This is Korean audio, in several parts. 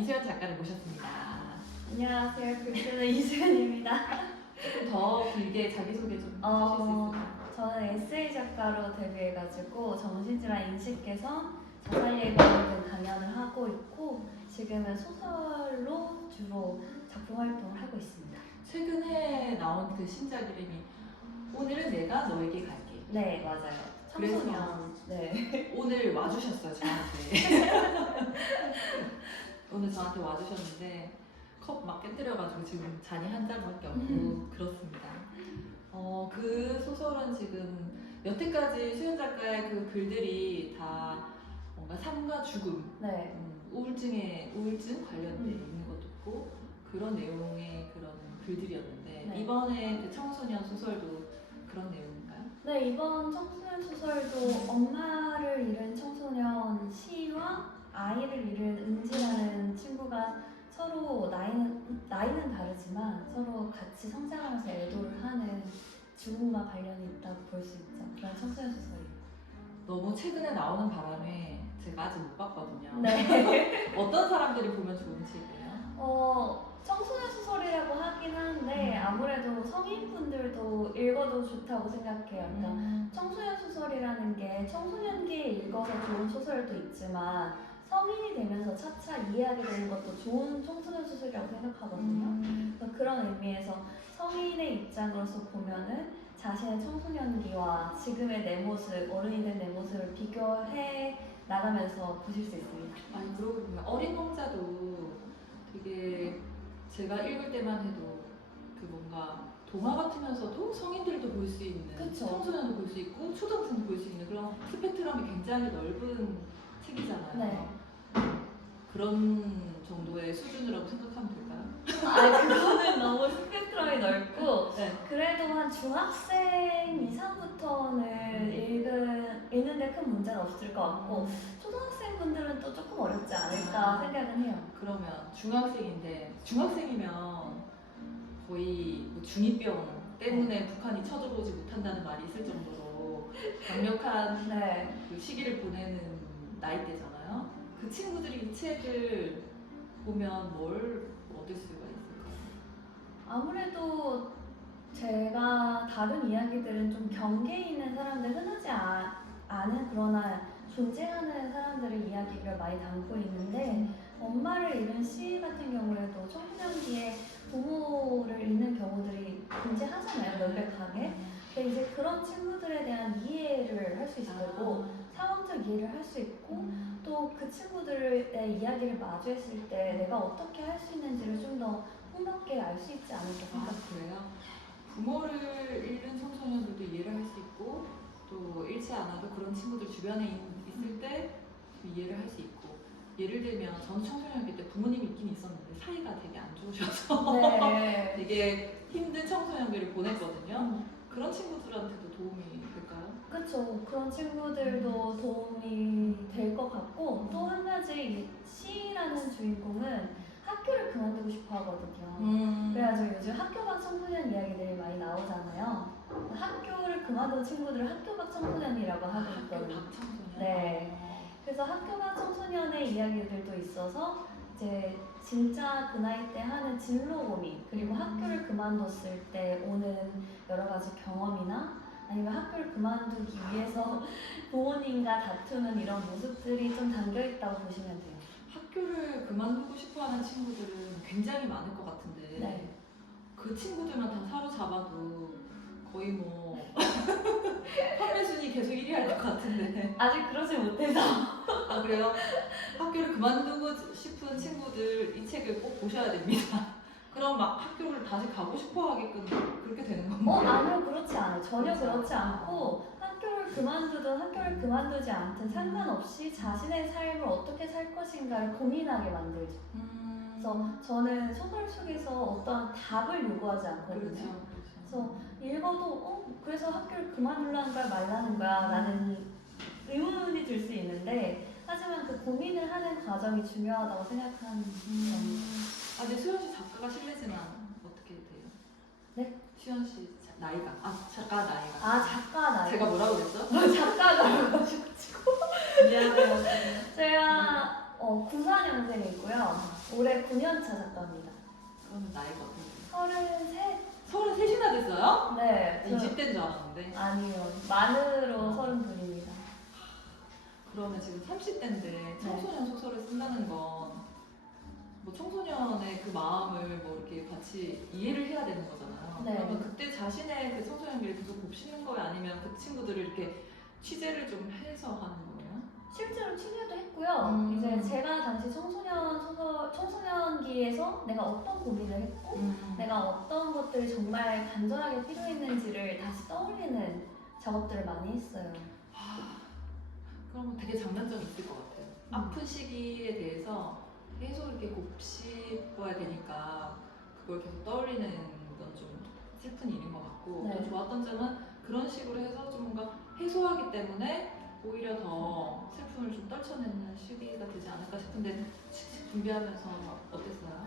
이수연 작가를 모셨습니다. 안녕하세요. 글쓰는 이수연입니다. 조금 더 길게 자기소개 좀 해주실 수 있을까요? 저는 에세이 작가로 데뷔해가지고 정신질환 인식 개선, 자살 예방 등 강연을 하고 있고 지금은 소설로 주로 작품 활동을 하고 있습니다. 최근에 나온 그 신작 이름이 오늘은 내가 너에게 갈게. 네, 맞아요. 청소년. 네. 오늘 와주셨어요, 저한테. 오늘 저한테 와주셨는데 컵 막 깨뜨려가지고 지금 잔이 한 잔밖에 없고 그렇습니다. 그 소설은 지금 여태까지 수연 작가의 그 글들이 다 뭔가 삶과 죽음, 네. 우울증 관련돼 있는 것도 있고 그런 내용의 그런 글들이었는데 네. 이번에 그 청소년 소설도 그런 내용인가요? 네, 이번 청소년 소설도 엄마를 잃은 청소년 시와 아이를 잃은 은지라는 친구가 서로 나이는 다르지만 서로 같이 성장하면서 애도를 하는 죽음과 관련이 있다고 볼 수 있죠. 그런 청소년 소설이에요. 너무 최근에 나오는 바람에 제가 아직 못 봤거든요. 네. 어떤 사람들이 보면 좋은 책이에요? 청소년 소설이라고 하긴 하는데 아무래도 성인분들도 읽어도 좋다고 생각해요. 그러니까 청소년 소설이라는 게 청소년기에 읽어서 좋은 소설도 있지만 성인이 되면서 차차 이해하게 되는 것도 좋은 청소년 소설이라고 생각하거든요. 그래서 그런 의미에서 성인의 입장으로서 보면은 자신의 청소년기와 지금의 내 모습, 어른이 된 내 모습을 비교해 나가면서 보실 수 있습니다. 아니 그러고 보면 어린 왕자도 되게 제가 읽을 때만 해도 그 뭔가 동화 같으면서도 성인들도 볼 수 있는, 그쵸. 청소년도 볼 수 있고 초등생도 볼 수 있는 그런 스펙트럼이 굉장히 넓은 책이잖아요. 네. 그런 정도의 수준이라고 생각하면 될까요? 그거는 너무 스펙트럼이 넓고 네. 그래도 한 중학생 이상부터는 읽는데 큰 문제는 없을 것 같고 초등학생 분들은 또 조금 어렵지 않을까 생각은 해요. 그러면 중학생이면 거의 뭐 중2병 때문에 북한이 쳐들어오지 못한다는 말이 있을 정도로 강력한 네. 그 시기를 보내는 나이대잖아요. 그 친구들이 이 책을 보면 뭘 얻을 수가 있을까요? 아무래도 제가 다룬 이야기들은 좀 경계 있는 사람들, 흔하지 않은 그러나 존재하는 사람들의 이야기를 많이 담고 있는데 엄마를 잃은 시 같은 경우에도 청소년기에 부모를 잃는 경우들이 존재하잖아요, 명백하게. 근데 이제 그런 친구들에 대한 이해를 할 수 있을 거고 상황적 이해를 할 수 있고 또 그 친구들의 이야기를 마주했을 때 내가 어떻게 할 수 있는지를 좀 더 폭넓게 알 수 있지 않을까 생각해요. 그래요? 부모를 잃은 청소년들도 이해를 할 수 있고 또 잃지 않아도 그런 친구들 주변에 있을 때 이해를 할 수 있고 예를 들면 저는 청소년기 때 부모님이 있긴 있었는데 사이가 되게 안 좋으셔서 네. 되게 힘든 청소년기를 보냈거든요. 그런 친구들한테도 도움이 될까요? 그쵸. 그런 친구들도 도움이 될 것 같고 또 한 가지 이 시라는 주인공은 학교를 그만두고 싶어 하거든요. 그래가지고 요즘 학교 밖 청소년 이야기들이 많이 나오잖아요. 학교를 그만둔 친구들을 학교 밖 청소년이라고 하고 있거든요. 학교 밖 청소년? 네. 그래서 학교 밖 청소년의 이야기들도 있어서 이제 진짜 그 나이 때 하는 진로 고민 그리고 학교를 그만뒀을 때 오는 여러 가지 경험이나 아니면 학교를 그만두기 위해서 부모님과 다투는 이런 모습들이 좀 담겨 있다고 보시면 돼요. 학교를 그만두고 싶어하는 친구들은 굉장히 많을 것 같은데 네. 그 친구들만 다 사로잡아도 거의 뭐 판매 순위 계속 1위 할 것 같은데 아직 그러지 못해서. 아 그래요? 학교를 그만두고 싶은 친구들 이 책을 꼭 보셔야 됩니다. 그럼 막 학교를 다시 가고 싶어 하게끔 그렇게 되는 건가요? 아니요, 그렇지 않아요. 전혀 그렇지 그렇지 않고 학교를 그만두든 학교를 그만두지 않든 상관없이 자신의 삶을 어떻게 살 것인가를 고민하게 만들죠. 그래서 저는 소설 속에서 어떤 답을 요구하지 않거든요. 그렇죠. 그래서 읽어도 그래서 학교를 그만두라는 거야 말라는 거야 라는 의문이 들 수 있는데 하지만 그 고민을 하는 과정이 중요하다고 생각하는 아, 근데 수연 씨 작가가 실례지만 어떻게 돼요? 네? 수연 씨 나이가 작가 나이가 작가 나이. 제가 뭐라고 그랬죠? 작가라고 하셔가지고 미안해요. 제가 94년생이고요. 올해 9년차 작가입니다. 그러면 나이가 어떻게 돼요? 33? 33이나 됐어요? 네. 20대인 줄 알았는데. 아니요. 만으로 32입니다. 그러면 지금 30대인데 청소년 소설을 쓴다는 건 뭐 청소년의 그 마음을 뭐 이렇게 같이 이해를 해야 되는 거잖아요. 네. 그러면 그때 자신의 그 청소년기를 계속 곱씹는 거예요? 아니면 그 친구들을 이렇게 취재를 좀 해서 하는 거예요? 실제로 취재도 했고요. 이제 제가 당시 청소년기에서 내가 어떤 고민을 했고, 내가 어떤 것들이 정말 간절하게 필요했는지를 다시 떠올리는 작업들을 많이 했어요. 그럼 되게 장단점이 있을 것 같아요. 아픈 시기에 대해서 계속 이렇게 곱씹어야 되니까 그걸 계속 떠올리는 건 좀 슬픈 일인 것 같고, 네. 또 좋았던 점은 그런 식으로 해서 좀 뭔가 해소하기 때문에 오히려 더 슬픔을 좀 떨쳐내는 시기가 되지 않을까 싶은데 책 준비하면서 어땠어요?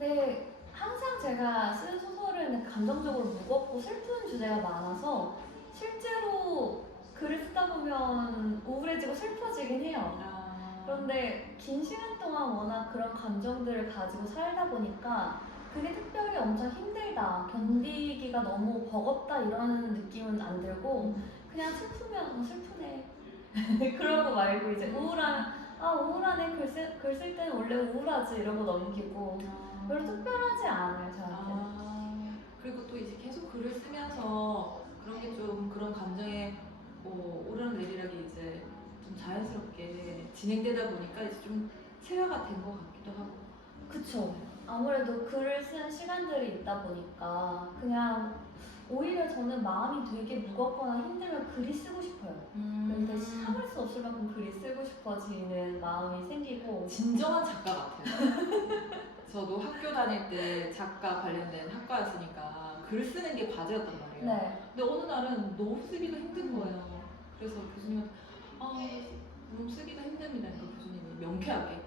네, 항상 제가 쓴 소설은 감정적으로 무겁고 슬픈 주제가 많아서 실제로 글을 쓰다 보면 우울해지고 슬퍼지긴 해요. 그런데 긴 시간 동안 워낙 그런 감정들을 가지고 살다 보니까 그게 특별히 엄청 힘들다, 견디기가 너무 버겁다 이런 느낌은 안 들고 그냥 슬프면 슬프네 그러고 말고 이제 우울하네 글 쓸 때는 원래 우울하지 이러고 넘기고 별로 특별하지 않아요 저한테. 그리고 또 이제 계속 글을 쓰면서 그런 게 좀 그런 감정의 뭐 오르락내리락이 이제 좀 자연스럽게 진행되다 보니까 이제 좀 체화가 된 것 같기도 하고. 그쵸. 아무래도 글을 쓴 시간들이 있다 보니까 그냥 오히려 저는 마음이 되게 무겁거나 힘들면 글이 쓰고 싶어요. 근데 참을 수 없을 만큼 글이 쓰고 싶어지는 마음이 생기고. 진정한 작가 같아요. 저도 학교 다닐 때 작가 관련된 학과였으니까 글 쓰는 게 과제였단 말이에요. 네. 근데 어느 날은 너무 쓰기가 힘든 거예요. 그래서 교수님한테 너무 쓰기가 힘듭니다. 그러니까 교수님이 명쾌하게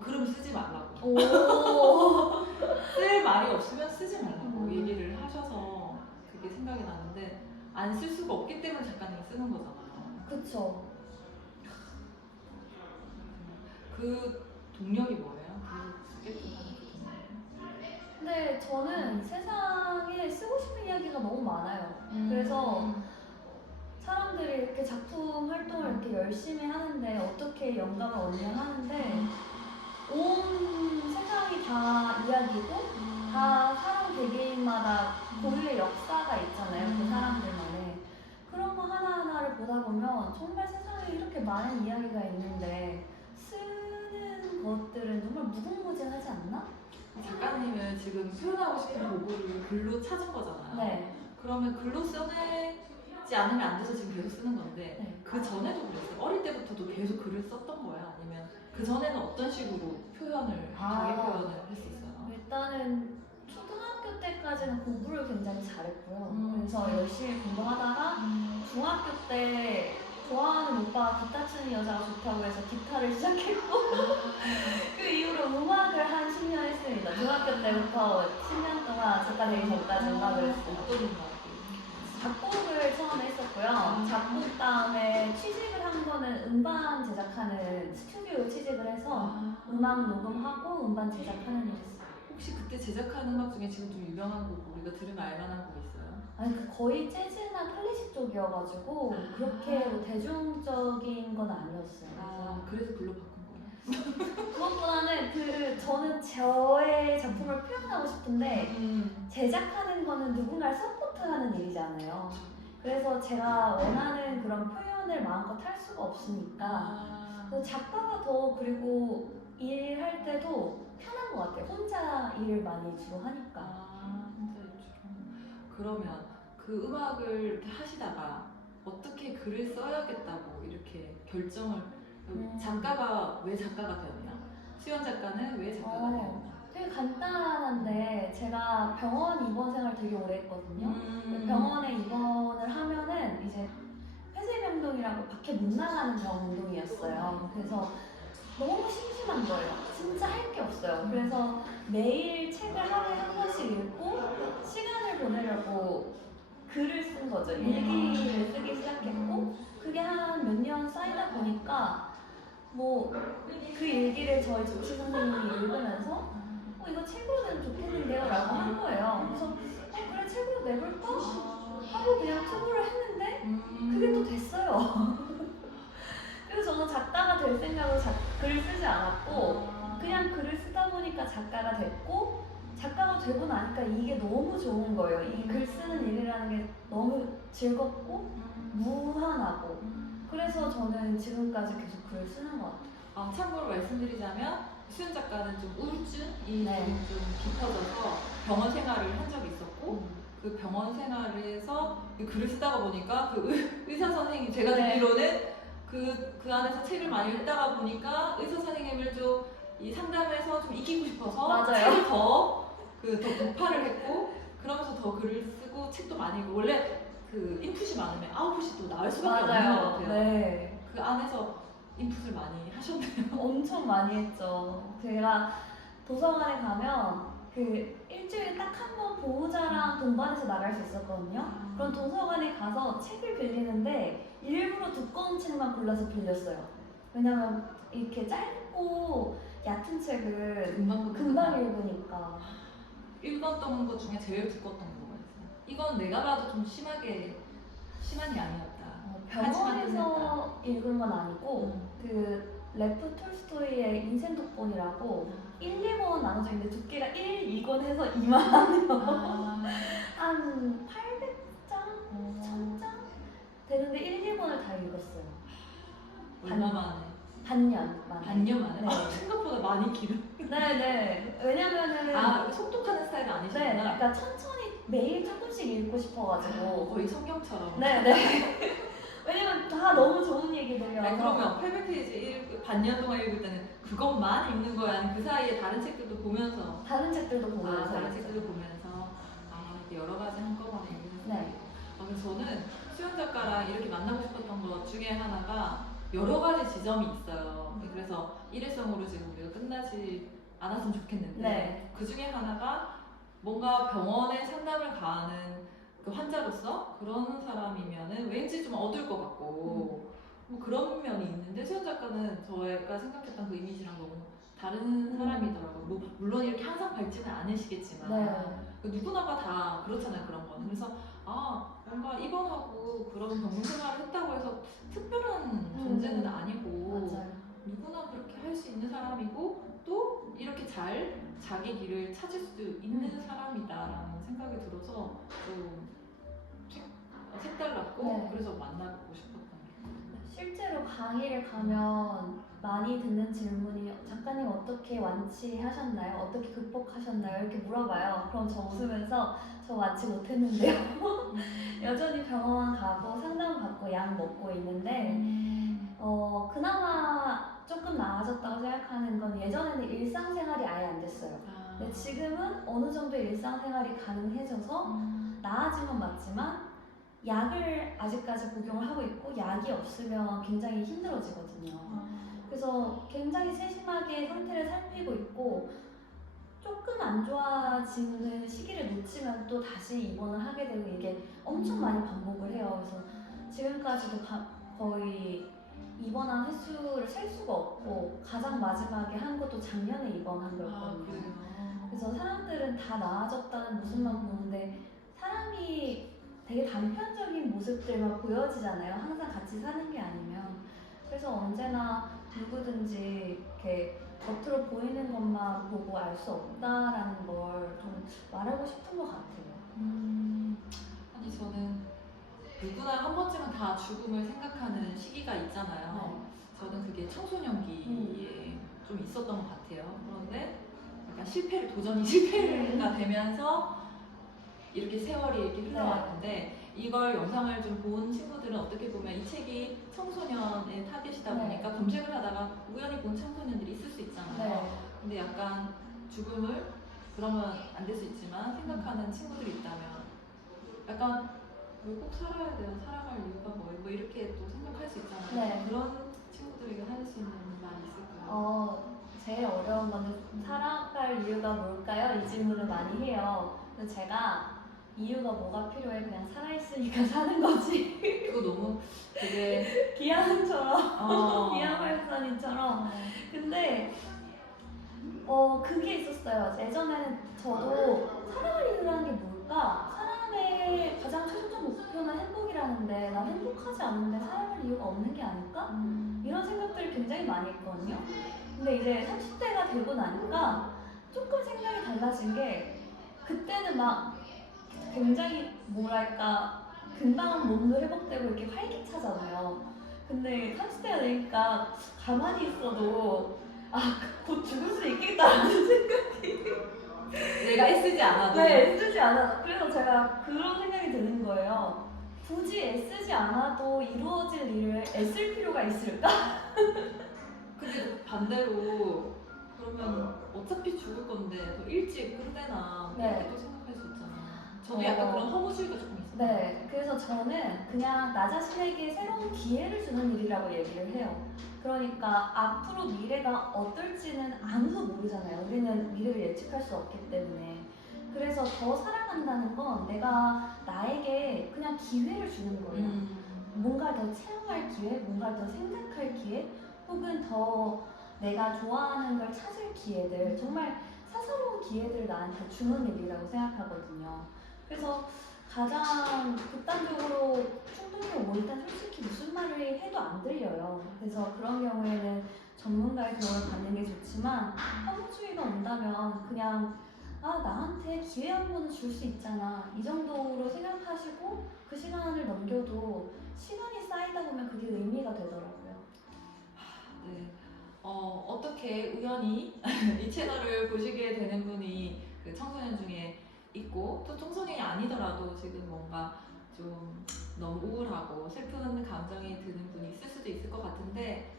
글은 쓰지 말라고. 오. 쓸 말이 없으면 쓰지 말라고 얘기를 하셔서 그게 생각이 나는데 안 쓸 수가 없기 때문에 작가님이 쓰는 거잖아요. 그쵸. 그 동력이 뭐예요? 그 쓰겠다는 그 동력. 근데 저는 세상에 쓰고 싶은 이야기가 너무 많아요. 그래서 사람들이 이렇게 작품 활동을 이렇게 열심히 하는데 어떻게 영감을 얻냐 하는데 온 세상이 다 이야기고 다 사람 개개인마다 고유의 역사가 있잖아요. 그 사람들만의. 그런 거 하나하나를 보다 보면 정말 세상에 이렇게 많은 이야기가 있는데 쓰는 것들은 정말 무궁무진하지 않나? 작가님은 지금 표현하고 싶은 고구를 글로 찾은 거잖아요. 네. 그러면 글로 써내지 않으면 안 돼서 지금 계속 쓰는 건데 네. 그 전에도 그랬어요? 어릴 때부터도 계속 글을 썼던 거야? 아니면 그 전에는 어떤 식으로 표현을 자기 표현을 했었어요? 일단은 초등학교 때까지는 공부를 굉장히 잘했고요. 그래서 열심히 공부하다가 중학교 때 좋아하는 오빠가 기타 치는 여자가 좋다고 해서 기타를 시작했고 그 이후로 음악을 한 10년 했습니다. 중학교 때부터 10년 동안 작가 되기 전까지 음악을 했어요. 어떤 음악? 작곡을 처음에 했었고요. 작곡 다음에 취직을 한 거는 음반 제작하는 스튜디오 취직을 해서 음악 녹음하고 음반 제작하는 일 했어요. 혹시 그때 제작한 음악 중에 지금 좀 유명한 곡 우리가 들으면 알만한 곡 있어요? 아니 그 거의 재즈나 클래식 쪽이어가지고 그렇게 뭐 대중적인 건 아니었어요. 그래서 글로 바꾼 거예요? 그것보다는 저는 저의 작품을 표현하고 싶은데 제작하는 거는 누군가를 서포트하는 일이잖아요. 그래서 제가 원하는 그런 표현을 마음껏 할 수가 없으니까 그래서 작가가 더 그리고 일할 때도 편한 것 같아요. 혼자 일을 많이 주로 하니까. 혼자 주로. 그러면 그 음악을 이렇게 하시다가 어떻게 글을 써야겠다고 이렇게 결정을 작가가 왜 작가가 되었냐? 수연 작가는 왜 작가가 되었냐? 되게 간단한데 제가 병원 입원 생활 되게 오래 했거든요. 병원에 입원을 하면은 이제 폐쇄병동이라고 밖에 못 나가는 병동이었어요. 그래서 너무 심심한 거예요. 진짜 할 게 없어요. 그래서 매일 책을 하루에 한 권씩 읽고 시간을 보내려고 글을 쓴 거죠. 일기를 쓰기 시작했고 그게 한 몇 년 쌓이다 보니까 뭐 그 일기를 저희 조치 선생님이 읽으면서 이거 책으로 내면 좋겠는데요? 라고 한 거예요. 그래서 그래 책으로 내볼까? 하고 그냥 투구를 했는데 그게 또 됐어요. 그래서 저는 작가가 될 생각으로 글을 쓰지 않았고 그냥 글을 쓰다 보니까 작가가 됐고 작가가 되고 나니까 이게 너무 좋은 거예요. 이 글 쓰는 일이라는 게 너무 즐겁고 무한하고 그래서 저는 지금까지 계속 글을 쓰는 것 같아요. 참고로 말씀드리자면 수연 작가는 좀 우울증이 네. 좀 깊어져서 병원 생활을 한 적이 있었고 그 병원 생활에서 이 글을 쓰다가 보니까 그 의사 선생님 제가 네. 듣기로는 그 안에서 책을 많이 읽다가 보니까 의사 선생님을 좀 이 상담에서 좀 익히고 싶어서 맞아요. 책을 더 독파를 했고 그러면서 더 글을 쓰고 책도 많이 읽고 원래 그 인풋이 많으면 아웃풋이 또 나올 수밖에 없는 것 맞아요. 같아요. 네. 그 안에서 인풋을 많이 하셨네요. 엄청 많이 했죠. 제가 도서관에 가면 그 일주일에 딱 한 번 보호자랑 동반해서 나갈 수 있었거든요. 그럼 도서관에 가서 책을 빌리는데 일부러 두꺼운 책만 골라서 빌렸어요. 왜냐면 이렇게 짧고 얕은 책을 금방 읽으니까. 읽었던 것 중에 제일 두꺼웠던 거가 있어요. 이건 내가 봐도 좀 심한 양이었다. 병원에서 읽은 건 아니고 그 레프 톨스토이의 인생 독본이라고 1, 2권 나눠져 있는데 두께가 1, 2권 해서 이만하면 한 800장? 1000장? 되는데 1, 2권을 다 읽었어요. 얼마 만에? 반년 만에. 반년 만에? 네. 생각보다 많이 길은. 네네. 왜냐면은 이렇게 속독하는 스타일이 아니시구나. 네, 그러니까 천천히 매일 조금씩 읽고 싶어가지고. 거의 성경처럼. 네네. 왜냐면 다 너무 좋은 얘기들이라서. 그러면 800페이지 반년 동안 읽을 때는 그것만 읽는 거야? 아니면 그 사이에 다른 책들도 보면서? 다른 책들도 보면서. 다른 책들도 보면서. 이렇게 여러 가지 한꺼번에 읽는 네. 그래서 저는 수연 작가랑 이렇게 만나고 싶었던 것 중에 하나가 여러 가지 지점이 있어요. 그래서 일회성으로 지금 우리가 끝나지 않았으면 좋겠는데 네. 그 중에 하나가 뭔가 병원에 상담을 가는 그 환자로서 그런 사람이면은 왠지 좀 어두울 것 같고 뭐 그런 면이 있는데 수연 작가는 저희가 생각했던 그 이미지랑 너무 다른 사람이더라고요. 물론 이렇게 항상 밝지는 않으시겠지만 네. 누구나가 다 그렇잖아요. 그런 거는. 그래서 뭔가 입원하고 그런 병동 생활을 했다고 해서 특별한 존재는 아니고 맞아요. 누구나 그렇게 할 수 있는 사람이고 또 이렇게 잘 자기 길을 찾을 수 있는 사람이다라는 생각이 들어서 좀 색달랐고 네. 그래서 만나보고 싶었던 게 있거든요. 실제로 강의를 가면 많이 듣는 질문이 작가님 어떻게 완치하셨나요? 어떻게 극복하셨나요? 이렇게 물어봐요. 그럼 저 웃으면서 저 완치 못했는데요. 여전히 병원 가고 상담 받고 약 먹고 있는데 그나마 조금 나아졌다고 생각하는 건 예전에는 일상생활이 아예 안 됐어요. 근데 지금은 어느 정도 일상생활이 가능해져서 나아진 건 맞지만 약을 아직까지 복용을 하고 있고 약이 없으면 굉장히 힘들어지거든요. 그래서 굉장히 세심하게 상태를 살피고 있고 조금 안 좋아지는 시기를 놓치면 또 다시 입원을 하게 되고 이게 엄청 많이 반복을 해요. 그래서 지금까지도 거의 입원한 횟수를 셀 수가 없고 가장 마지막에 한 것도 작년에 입원한 거였거든요. 그래서 사람들은 다 나아졌다는 모습만 보는데 사람이 되게 단편적인 모습들만 보여지잖아요. 항상 같이 사는 게 아니면. 그래서 언제나 누구든지 이렇게 겉으로 보이는 것만 보고 알 수 없다라는 걸 좀 말하고 싶은 것 같아요. 아니 저는 누구나 한 번쯤은 다 죽음을 생각하는 시기가 있잖아요. 저는 그게 청소년기에 좀 있었던 것 같아요. 그런데 약간 도전이 실패가 되면서 이렇게 세월이 이렇게 흘러왔는데 이걸 영상을 좀 본 친구들은 어떻게 보면 이 책이 청소년의 타겟이다 보니까 검색을 하다가 우연히 본 청소년들이 있을 수 있잖아요. 근데 약간 죽음을 그러면 안 될 수 있지만 생각하는 친구들이 있다면 약간 왜 꼭 살아야 돼요? 살아갈 이유가 뭐예요? 뭐 이렇게 또 생각할 수 있잖아요. 그런 친구들에게 할 수 있는 말이 있을까요? 제일 어려운 거는 살아갈 이유가 뭘까요? 이 질문을 많이 해요. 그래서 제가 이유가 뭐가 필요해? 그냥 살아있으니까 사는 거지. 그거 너무 되게 기아함처럼 기아함에서 작가님처럼. 근데 그게 있었어요. 예전에는 저도 사랑을 이루라는 게 뭘까? 사람의 가장 최종적 목표는 행복이라는데 난 행복하지 않은데 사랑할 이유가 없는 게 아닐까? 이런 생각들을 굉장히 많이 했거든요. 근데 이제 30대가 되고 나니까 조금 생각이 달라진 게 그때는 막 굉장히 뭐랄까 금방 몸도 회복되고 이렇게 활기차잖아요. 근데 30대가 되니까 가만히 있어도 곧 죽을 수 있겠다라는 생각이 내가 애쓰지 않아도. 네, 애쓰지 않아. 그래서 제가 그런 생각이 드는 거예요. 굳이 애쓰지 않아도 이루어질 일을 애쓸 필요가 있을까? 근데 반대로 그러면 어차피 죽을 건데 더 일찍 끝내나 네. 이렇게 또 생각할 수 있잖아. 저도 약간 그런 허무주의가 조금 있어요. 네, 그래서 저는 그냥 나 자신에게 새로운 기회를 주는 일이라고 얘기를 해요. 그러니까 앞으로 미래가 어떨지는 아무도 모르잖아요. 우리는 미래를 예측할 수 없기 때문에. 그래서 더 사랑한다는 건 내가 나에게 그냥 기회를 주는 거예요. 뭔가 더 체험할 기회, 뭔가 더 생각할 기회, 혹은 더 내가 좋아하는 걸 찾을 기회들, 정말 사사로운 기회들을 나한테 주는 일이라고 생각하거든요. 그래서 가장 극단적으로 충동이 올 땐 솔직히 무슨 말을 해도 안 들려요. 그래서 그런 경우에는 전문가의 도움을 받는 게 좋지만 허무주의가 온다면 그냥 나한테 기회 한 번은 줄 수 있잖아. 이 정도로 생각하시고 그 시간을 넘겨도 시간이 쌓이다 보면 그게 의미가 되더라고요. 네. 어떻게 우연히 이 채널을 보시게 되는 분이 그 청소년 중에 있고 또 청소년이 아니더라도 지금 뭔가 좀 너무 우울하고 슬픈 감정이 드는 분이 있을 수도 있을 것 같은데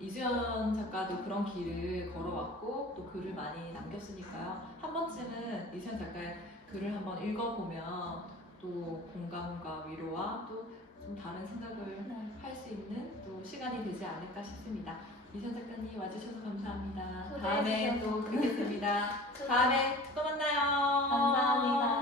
이수연 작가도 그런 길을 걸어왔고 또 글을 많이 남겼으니까요. 한 번쯤은 이수연 작가의 글을 한번 읽어보면 또 공감과 위로와 또 좀 다른 생각을 할 수 있는 또 시간이 되지 않을까 싶습니다. 이수연 작가님 와주셔서 감사합니다. 다음에 또 뵙겠습니다. 다음에 또 만나요. 감사합니다.